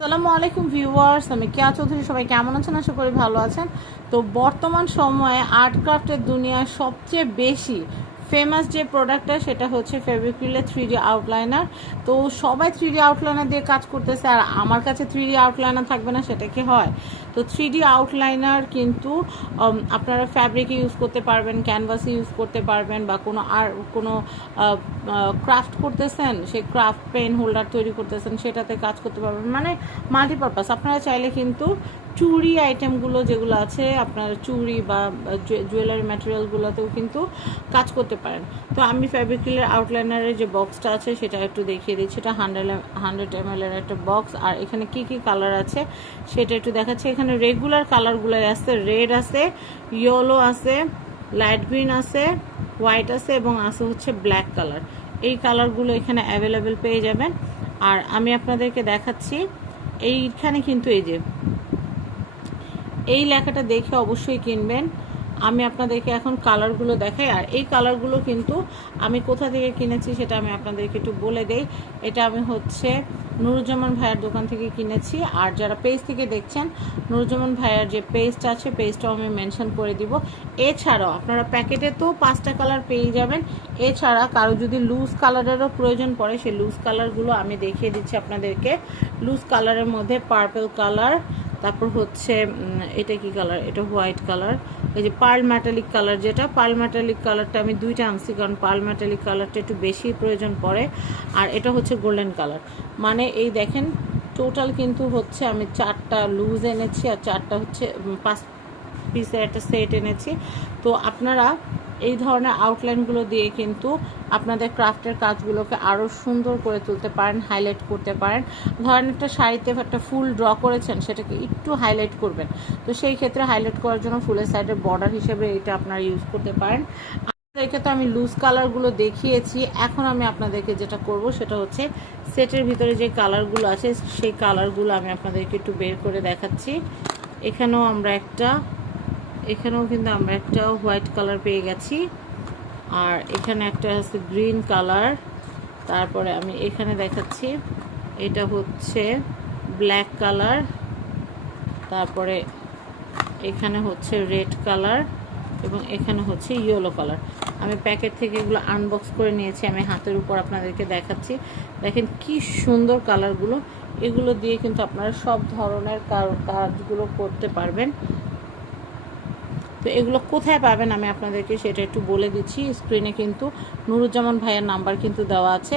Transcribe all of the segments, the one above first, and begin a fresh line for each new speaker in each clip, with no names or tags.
আসসালামু আলাইকুম ভিউয়ার্স, আমি কেয়া চৌধুরী, সবাই কেমন আছেন? আশা করি ভালো আছেন। তো বর্তমান সময়ে আর্ট ক্রাফটের দুনিয়ায় সবচেয়ে বেশি ফেমাস যে প্রোডাক্টটা সেটা হচ্ছে ফেব্রিক্রিলের থ্রি ডি আউটলাইনার তো সবাই থ্রি ডি আউটলাইনার দিয়ে কাজ করতেছে, আর আমার কাছে থ্রি ডি আউটলাইনার থাকবে না, সেটা কি হয়? তো থ্রি ডি আউটলাইনার কিন্তু আপনারা ফ্যাব্রিকে ইউজ করতে পারবেন ক্যানভাসে ইউজ করতে পারবেন, বা কোনো আর, কোনো ক্রাফট করতেছেন, সেই ক্রাফট পেন হোল্ডার তৈরি করতেছেন, সেটাতে কাজ করতে পারবেন। মানে মাল্টিপারপাস আপনারা চাইলে কিন্তু চুড়ি আইটেমগুলো যেগুলো আছে, আপনার চুরি বা জুয়েলারি ম্যাটেরিয়ালগুলোতেও কিন্তু কাজ করতে পারেন। তো আমি ফ্যাব্রিক্রিলের আউটলাইনারের যে বক্সটা আছে, সেটা একটু দেখিয়ে দিচ্ছি এটা হান্ড্রেড হান্ড্রেড এম এর একটা বক্স আর এখানে কি কি কালার আছে, সেটা একটু দেখাচ্ছি। এখানে রেগুলার কালারগুলোই আছে। রেড আছে ইয়েলো আছে লাইট গ্রিন আছে হোয়াইট আছে এবং আছে হচ্ছে ব্ল্যাক কালার এই কালারগুলো এখানে অ্যাভেলেবেল পেয়ে যাবেন। আর আমি আপনাদেরকে দেখাচ্ছি, এইখানে কিন্তু এই যে এই লেখাটা দেখে অবশ্যই কিনবেন। আমি আপনাদেরকে এখন কালারগুলো দেখাই, আর এই কালারগুলো কিন্তু আমি কোথা থেকে কিনেছি সেটা আমি আপনাদেরকে একটু বলে দেই। এটা আমি হচ্ছে নুরুজ্জামান ভাইয়ের দোকান থেকে কিনেছি, আর যারা পেজ থেকে দেখছেন, নুরুজ্জামান ভাইয়ের যে পেজটা আছে, পেজটাও আমি মেনশন করে দিব। এছাড়াও আপনারা প্যাকেটে তো পাঁচটা কালার পেয়ে যাবেন। এছাড়া কারও যদি লুজ কালারেরও প্রয়োজন পড়ে, সেই লুজ কালারগুলো আমি দেখিয়ে দিচ্ছি আপনাদেরকে। লুজ কালারের মধ্যে পার্পল কালার তারপর হচ্ছে এটা কি কালার এটা হোয়াইট কালার এই যে পার্ল ম্যাটালিক কালার যেটা পার্ল ম্যাটালিক কালারটা আমি দুইটা আনছি কারণ পার্ল ম্যাটালিক কালারটা একটু বেশি প্রয়োজন পড়ে। আর এটা হচ্ছে গোল্ডেন কালার মানে এই দেখেন টোটাল কিন্তু হচ্ছে আমি চারটা লুজ এনেছি আর চারটা হচ্ছে পাঁচ পিসের একটা সেট এনেছি। তো আপনারা এই ধরনের আউটলাইনগুলো দিয়ে কিন্তু আপনাদের ক্রাফটের কাজগুলোকে আরও সুন্দর করে তুলতে পারেন হাইলাইট করতে পারেন। ধরেন একটা শাড়িতে একটা ফুল ড্র করেছেন, সেটাকে একটু হাইলাইট করবেন। তো সেই ক্ষেত্রে হাইলাইট করার জন্য ফুলের সাইডের বর্ডার হিসেবে এটা আপনারা ইউজ করতে পারেন। আপনাদেরকে তো আমি লুজ কালারগুলো দেখিয়েছি, এখন আমি আপনাদেরকে যেটা করব সেটা হচ্ছে সেটের ভিতরে যে কালারগুলো আছে, সেই কালারগুলো আমি আপনাদেরকে একটু বের করে দেখাচ্ছি। এখানেও আমরা একটা এখানেও কিন্তু আমরা একটা হোয়াইট কালার পেয়ে গেছি। আর এখানে একটা আছে গ্রিন কালার। তারপরে আমি এখানে দেখাচ্ছি, এটা হচ্ছে ব্ল্যাক কালার। তারপরে এখানে হচ্ছে রেড কালার এবং এখানে হচ্ছে ইয়েলো কালার। আমি প্যাকেট থেকে এগুলো আনবক্স করে নিয়েছি, আমি হাতের উপর আপনাদেরকে দেখাচ্ছি। দেখেন কি সুন্দর কালারগুলো। এগুলো দিয়ে কিন্তু আপনারা সব ধরনের কাজগুলো করতে পারবেন। তো এগুলো কোথায় পাবেন আমি আপনাদেরকে সেটা একটু বলে দিচ্ছি। স্ক্রিনে কিন্তু নুরুজ্জামান ভাইয়ের নাম্বার কিন্তু দেওয়া আছে।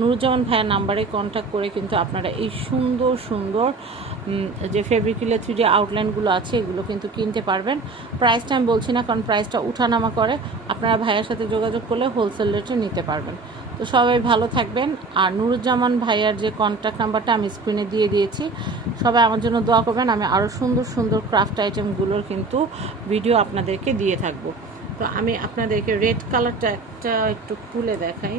নুরুজ্জামান ভাইয়ের নাম্বারে কন্ট্যাক্ট করে কিন্তু আপনারা এই সুন্দর সুন্দর যে ফেব্রিকুলার থ্রি ডি আউটলাইনগুলো আছে, এগুলো কিন্তু কিনতে পারবেন। প্রাইসটা আমি বলছি না, কারণ প্রাইসটা উঠানামা করে। আপনারা ভাইয়ের সাথে যোগাযোগ করলে হোলসেল রেটে নিতে পারবেন। তো সবাই ভালো থাকবেন। আর নুরুজ্জামান ভাইয়ার যে কন্ট্যাক্ট নাম্বারটা আমি স্ক্রিনে দিয়ে দিয়েছি, সবাই আমার জন্য দোয়া করবেন। আমি আরও সুন্দর সুন্দর ক্রাফট আইটেমগুলোর কিন্তু ভিডিও আপনাদেরকে দিয়ে থাকব। তো আমি আপনাদেরকে রেড কালারটা একটা একটু খুলে দেখাই।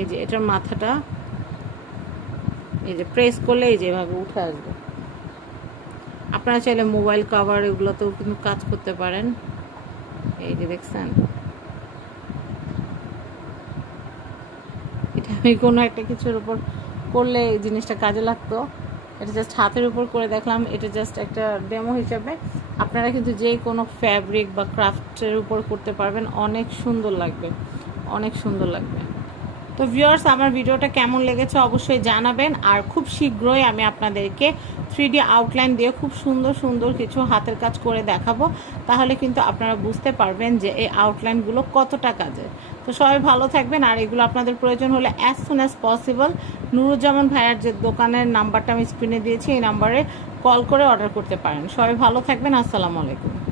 এই যে এটার মাথাটা, এই যে প্রেস করলে এই যে এভাবে উঠে আসবে। আপনারা চাইলে মোবাইল কভার এগুলোতেও কিন্তু কাজ করতে পারেন। এই যে দেখছেন। এটা আমি কোনো একটা কিছুর উপর করলে এই জিনিসটা কাজে লাগতো। এটা জাস্ট হাতের উপর করে দেখলাম, এটা জাস্ট একটা ডেমো হিসাবে। আপনারা কিন্তু যে কোনো ফ্যাব্রিক বা ক্রাফটের উপর করতে পারবেন, অনেক সুন্দর লাগবে। অনেক সুন্দর লাগবে। তো ভিউয়ার্স আমার ভিডিওটা কেমন লেগেছে অবশ্যই জানাবেন। আর খুব শীঘ্রই আমি আপনাদেরকে থ্রি আউটলাইন দিয়ে খুব সুন্দর সুন্দর কিছু হাতের কাজ করে দেখাবো। তাহলে কিন্তু আপনারা বুঝতে পারবেন যে এই আউটলাইনগুলো কতটা কাজের। তো সবাই ভালো থাকবেন, আর এগুলো আপনাদের প্রয়োজন হলে as soon as possible Nuruzzaman ভাইয়ার যে দোকানের নাম্বারটা আমি স্ক্রিনে দিয়েছি, এই নাম্বারে কল করে অর্ডার করতে পারেন। সবাই ভালো থাকবেন, আসসালামু আলাইকুম।